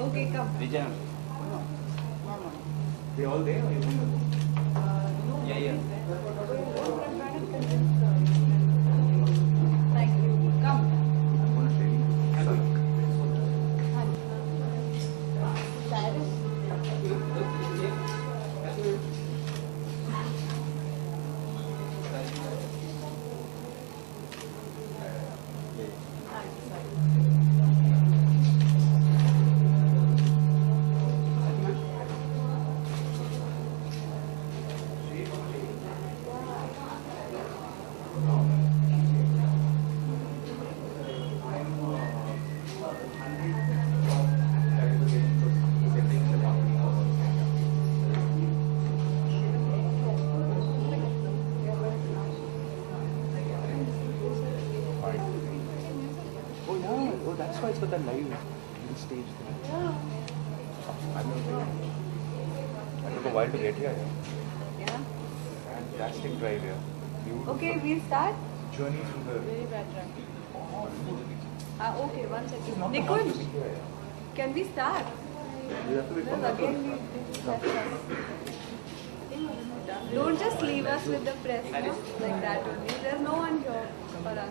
Okay, come. Richa. They all there or you want to? Yeah. Thank you. Come. Cyrus. Oh, that's why it's got that live stage thing. Yeah. I took a while to get here. Yeah. Fantastic drive here. Beautiful. Okay, we'll start. Journey through the. Very bad traffic. Okay, 1 second. Nikunj, can we start? You have to be Well, again, we left us. Don't just leave us with the press, no? Like that only. There's no one here for us.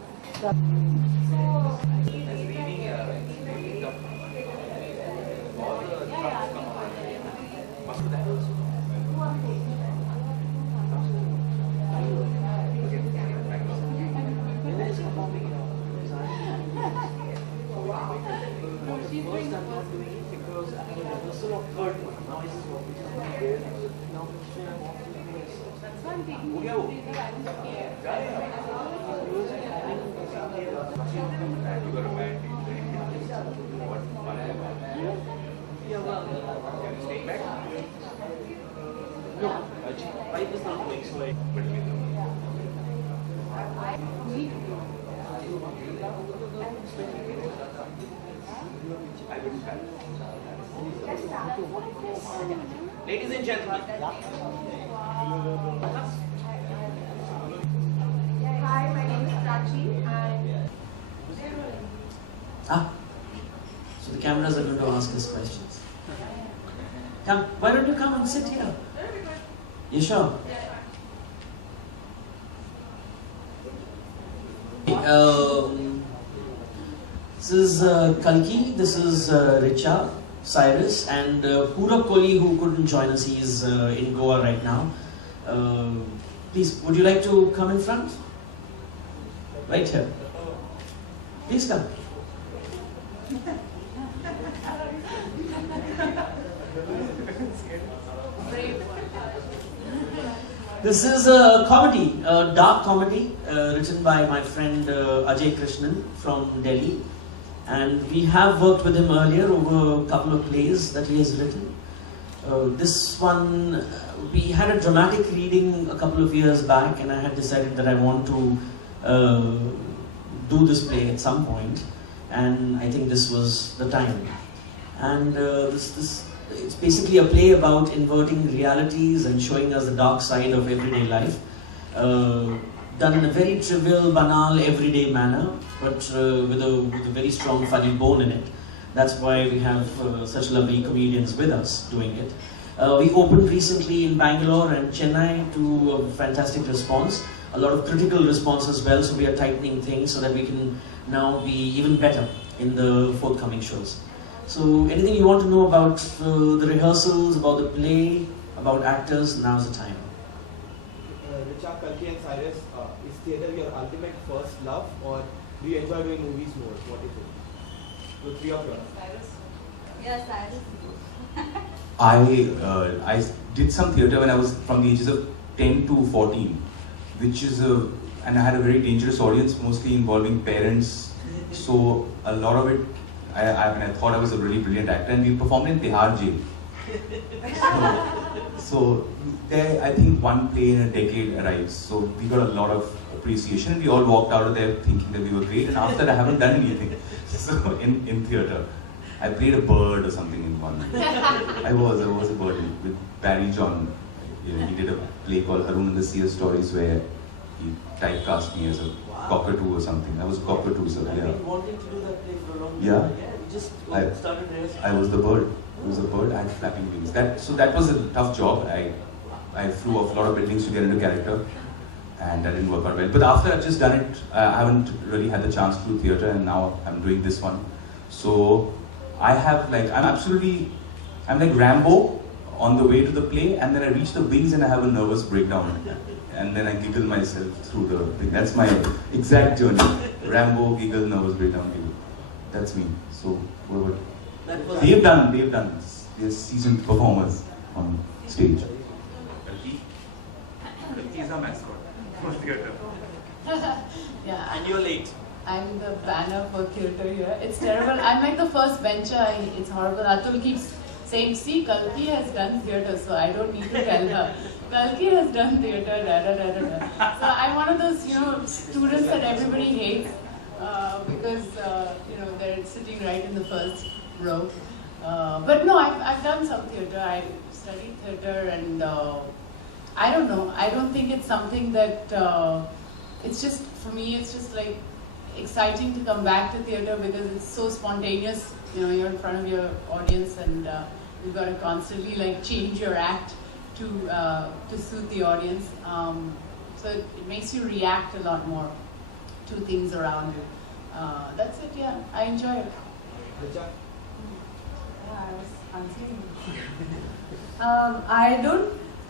Ladies and gentlemen. Hi, my name is Prachi and... So the cameras are going to ask us questions. Come, why don't you come and sit here? You sure? This is Kalki, this is Richa, Cyrus, and Purab Kohli, who couldn't join us. He's in Goa right now. Please, would you like to come in front? Right here. Please come. This is a comedy, a dark comedy, written by my friend Ajay Krishnan from Delhi. And we have worked with him earlier over a couple of plays that he has written. This one, we had a dramatic reading a couple of years back, and I had decided that I want to do this play at some point, and I think this was the time. And it's basically a play about inverting realities and showing us the dark side of everyday life, done in a very trivial, banal, everyday manner, but with a very strong, funny bone in it. That's why we have such lovely comedians with us doing it. We opened recently in Bangalore and Chennai to a fantastic response, a lot of critical response as well, so we are tightening things so that we can now be even better in the forthcoming shows. So anything you want to know about the rehearsals, about the play, about actors, now's the time. Richa, Kalki and Cyrus, is theatre your ultimate first love, or do you enjoy doing movies more? What is it? The three of you. Cyrus? Yeah, Cyrus. I did some theatre when I was from the ages of 10 to 14, which is and I had a very dangerous audience, mostly involving parents. So a lot of it, I thought I was a really brilliant actor, and we performed in Tihar jail. So there, I think one play in a decade arrives. So we got a lot of appreciation. We all walked out of there thinking that we were great, and after that I haven't done anything. So in theatre, I played a bird or something in one. I was a bird with Barry John. You know, he did a play called Harun and the Seer Stories, where he typecast me as a cockatoo or something. I was a cockatoo, so I've yeah. been wanting to do that play for a long time. Yeah. Yeah, we just I- started rehearsing. I was the bird. I was a bird. I had flapping wings. That was a tough job. I flew off a lot of buildings to get into character, and that didn't work out well. But after I've just done it, I haven't really had the chance to do theatre, and now I'm doing this one. So I have I'm like Rambo on the way to the play, and then I reach the wings and I have a nervous breakdown, and then I giggle myself through the thing. That's my exact journey. Rambo, giggle, nervous breakdown, giggle. That's me. So what about? That was They've done. They're seasoned performers on stage. Kalki is our mascot for theatre. Yeah, And you're late. I'm the banner for theatre here. It's terrible. I'm like the first bencher. It's horrible. Atul keeps saying, see, Kalki has done theatre, so I don't need to tell her. Kalki has done theatre, da da da da da. So I'm one of those, students that everybody hates because, they're sitting right in the first row. But no, I've done some theatre. I studied theatre and I don't know. I don't think it's something that, it's just, for me, it's just like exciting to come back to theatre because it's so spontaneous. You're in front of your audience and you've got to constantly like change your act to suit the audience. So it makes you react a lot more to things around you. That's it, yeah. I enjoy it. Richa? Yeah, I was answering.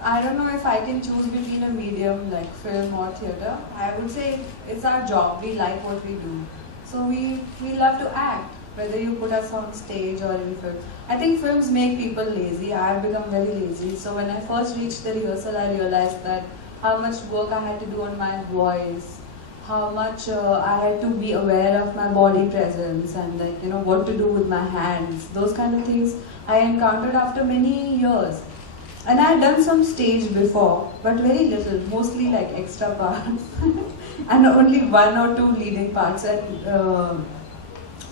I don't know if I can choose between a medium like film or theatre. I would say it's our job. We like what we do. So we love to act, whether you put us on stage or in film. I think films make people lazy. I have become very lazy. So when I first reached the rehearsal, I realized that how much work I had to do on my voice, how much I had to be aware of my body presence and what to do with my hands. Those kind of things I encountered after many years. And I had done some stage before, but very little, mostly like extra parts and only 1 or 2 leading parts, and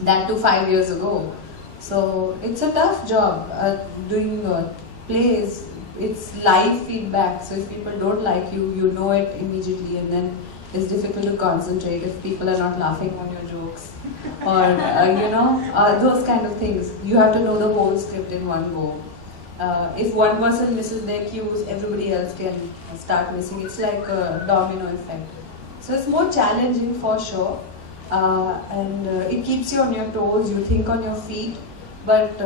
that too 5 years ago. So it's a tough job doing plays. It's live feedback, so if people don't like you, you know it immediately, and then it's difficult to concentrate if people are not laughing on your jokes or those kind of things. You have to know the whole script in one go. If one person misses their cues, everybody else can start missing. It's like a domino effect. So it's more challenging for sure, and it keeps you on your toes, you think on your feet, but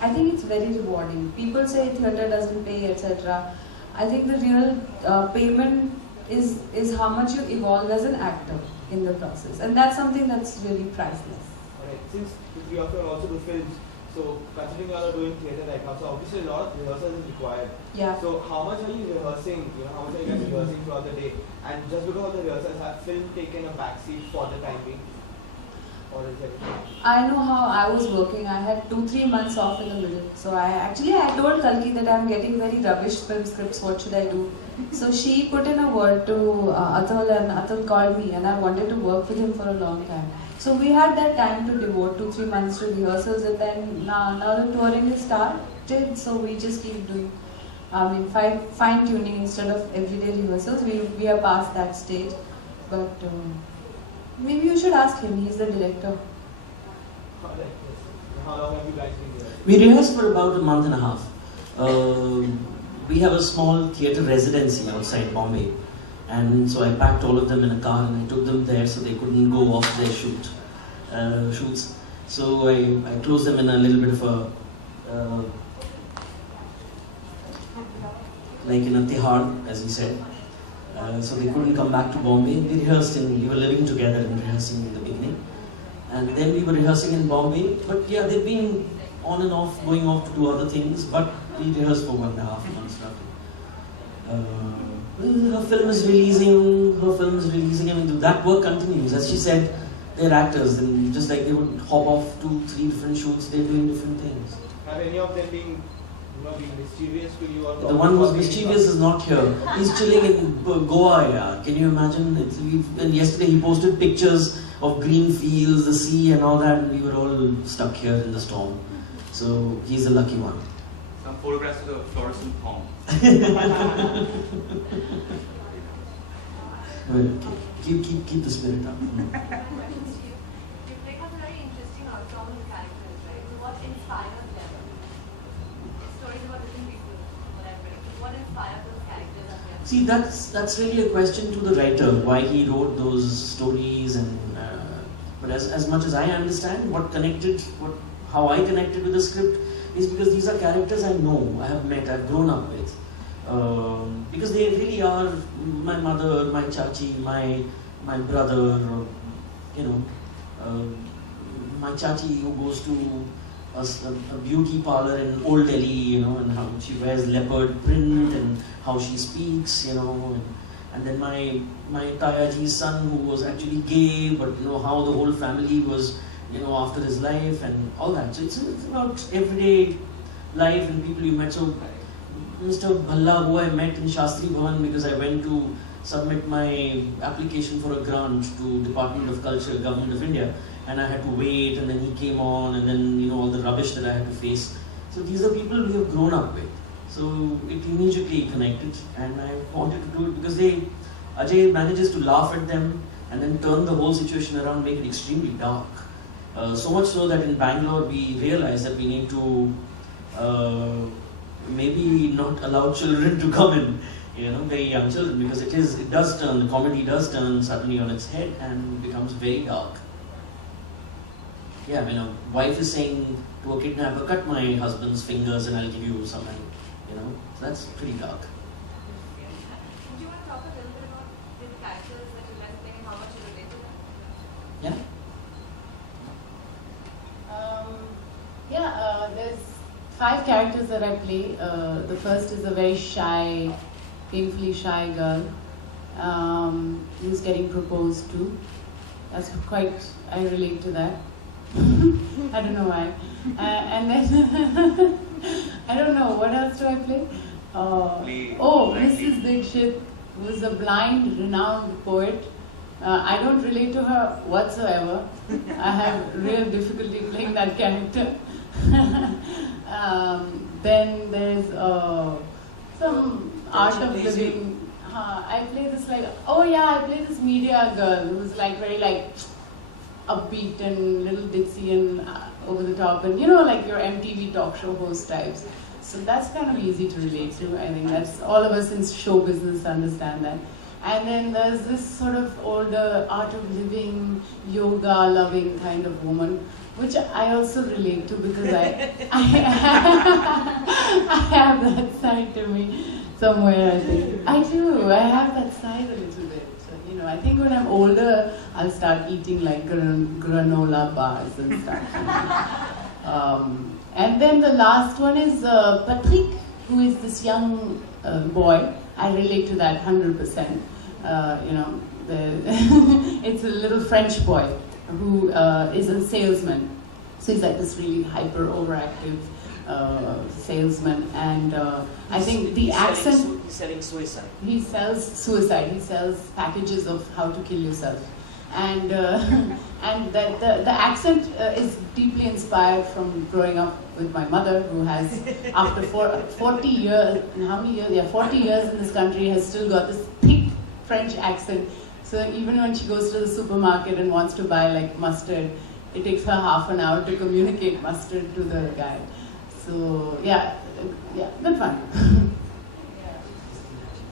I think it's very rewarding. People say theatre doesn't pay, etc. I think the real payment is how much you evolve as an actor in the process, and that's something that's really priceless. Alright, since we often also do films, so considering you all are doing theatre right now, so obviously a lot of rehearsals is required. Yeah. So how much are you rehearsing? How much are you guys rehearsing throughout the day? And just because of the rehearsals, have film taken a backseat for the time being? Or is everything? I know how I was working. I had 2-3 months off in the middle. So I told Kalki that I'm getting very rubbish film scripts. What should I do? So she put in a word to Atul, and Atul called me, and I wanted to work with him for a long time. So we had that time to devote 2-3 months to rehearsals, and then now the touring is started. So we just keep doing, fine tuning instead of everyday rehearsals. We are past that stage, but. Maybe you should ask him, he's the director. Alright, yes. How long have you guys been rehearsing? We rehearsed for about a month and a half. We have a small theatre residency outside Bombay, and so I packed all of them in a car and I took them there so they couldn't go off their shoots. So I closed them in a little bit of a like in a tihar, as he said. So they couldn't come back to Bombay. We were living together and rehearsing in the beginning. And then we were rehearsing in Bombay. But yeah, they've been on and off, going off to do other things. But we rehearsed for 1.5 months roughly. Her film is releasing. I mean, that work continues. As she said, they're actors. And just like they would hop off 2-3 different shoots, they're doing different things. Have any of them been mischievous to you? Or The one who's mischievous is not here. He's chilling in Goa. Yeah. Can you imagine? And yesterday he posted pictures of green fields, the sea and all that, and we were all stuck here in the storm. So he's the lucky one. Some photographs of the fluorescent palm. Well, keep the spirit up. You have a very interesting ensemble of characters, right? So what inspires them? Stories about different people, whatever. What inspires those characters of them? See, that's really a question to the writer, why he wrote those stories, and but as much as I understand, how I connected with the script is because these are characters I know, I have met, I've grown up with. Because they really are my mother, my chachi, my brother, my chachi who goes to a beauty parlor in Old Delhi, and how she wears leopard print and how she speaks, and then my Tayaji's son who was actually gay, but how the whole family was, after his life and all that. So it's about everyday life and people you met. So Mr. Bhalla, who I met in Shastri Bhavan because I went to submit my application for a grant to Department of Culture, Government of India, and I had to wait, and then he came on, and then all the rubbish that I had to face. So these are people we have grown up with. So it immediately connected, and I wanted to do it because Ajay manages to laugh at them and then turn the whole situation around, make it extremely dark. So much so that in Bangalore we realized that we need to maybe not allow children to come in, very young children, because the comedy does turn suddenly on its head and becomes very dark. Yeah, a wife is saying to a kidnapper, cut my husband's fingers and I'll give you some, so that's pretty dark. Do you want to talk a little bit about the characters that you like playing and how much you relate to them? Yeah? There's 5 characters that I play. The first is a very shy, painfully shy girl who's getting proposed to. I relate to that. I don't know why. And then, I don't know, what else do I play? Mrs. Dixit was a blind, renowned poet. I don't relate to her whatsoever. I have real difficulty playing that character. Then there's some art of living. I play this I play this media girl who's very upbeat and little ditzy and over the top, and like your MTV talk show host types. So that's kind of easy to relate to. I think that's all of us in show business understand that. And then there's this sort of older art of living, yoga loving kind of woman, which I also relate to because I have that side to me somewhere, I think. I do, I have that side a little bit. So, I think when I'm older, I'll start eating like granola bars and stuff. And then the last one is Patrick, who is this young boy. I relate to that 100%. It's a little French boy who is a salesman. So he's like this really hyper overactive salesman, and I think the accent. He's selling suicide. He sells suicide. He sells packages of how to kill yourself, and and that the accent is deeply inspired from growing up with my mother, who has after 40 years, how many years? Yeah, 40 years in this country, has still got this thick French accent. So even when she goes to the supermarket and wants to buy like mustard, it takes her half an hour to communicate mustard to the guy. So yeah, good fun.